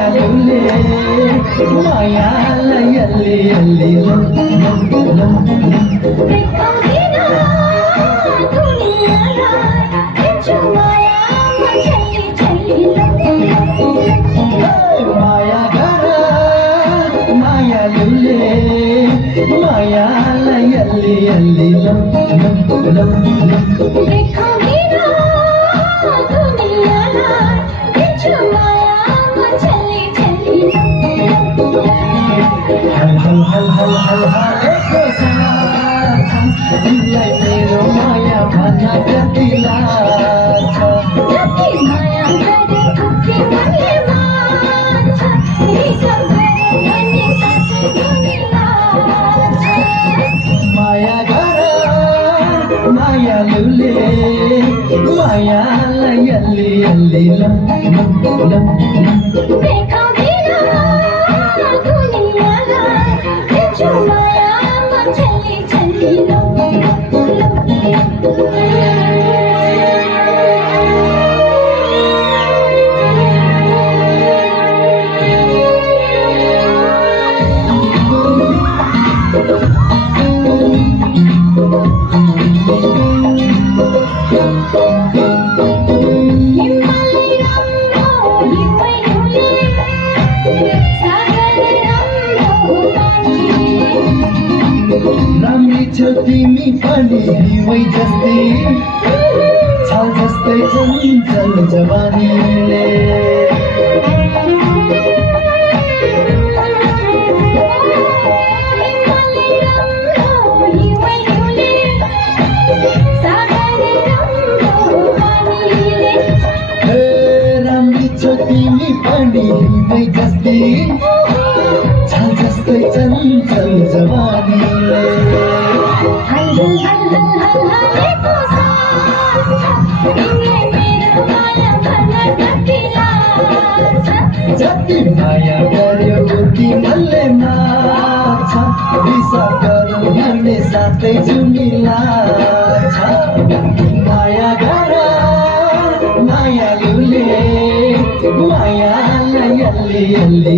ಮಾಯಲುಲೆ ಮಾಯಾಲಯಲ್ಲಿ ಅಲ್ಲಿ ಮಾಯಗರ ಮಾಯಲುಲೆ ಮಾಯಾಲಯಲ್ಲಿ ಅಲ್ಲಿ Nilai मेरो माया भना जतिलाई छ जति माया गरे कुके भन्ने मान्छ हिसाब गरे भन्ने साथै दुनिलाई छ माया गर मायालुले मायालाई अलि अलि लम देखाउँदिन दुनियाँलाई दिन्छु मायामा छल्ली छल्ली राम्री छ तिमी पनि हिमै जस्तै छाल जस्तै चञ्चल जवानीले राम्री छ तिमी पनि हिमै जस्तै छाल जस्तै चञ्चल जवानीले जति माया गर्यो उति मनले मार्छ रिसा गरौँ भन्ने साथै जुनिलाछ माया गर मायालुले मायालाई अलि अलि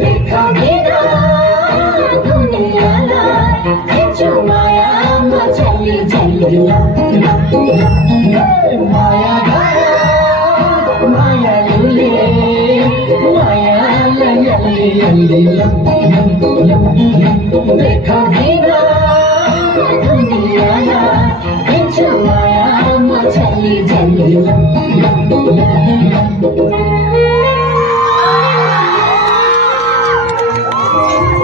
देखाउँदिन दुनियाँलाई दिन्छु मायामा छल्ली छल्ली माया गर मायालुले मायालाई अलि अलि देखाउँदिन दुनियाँलाई दिन्छु मायामा छल्ली छल्ली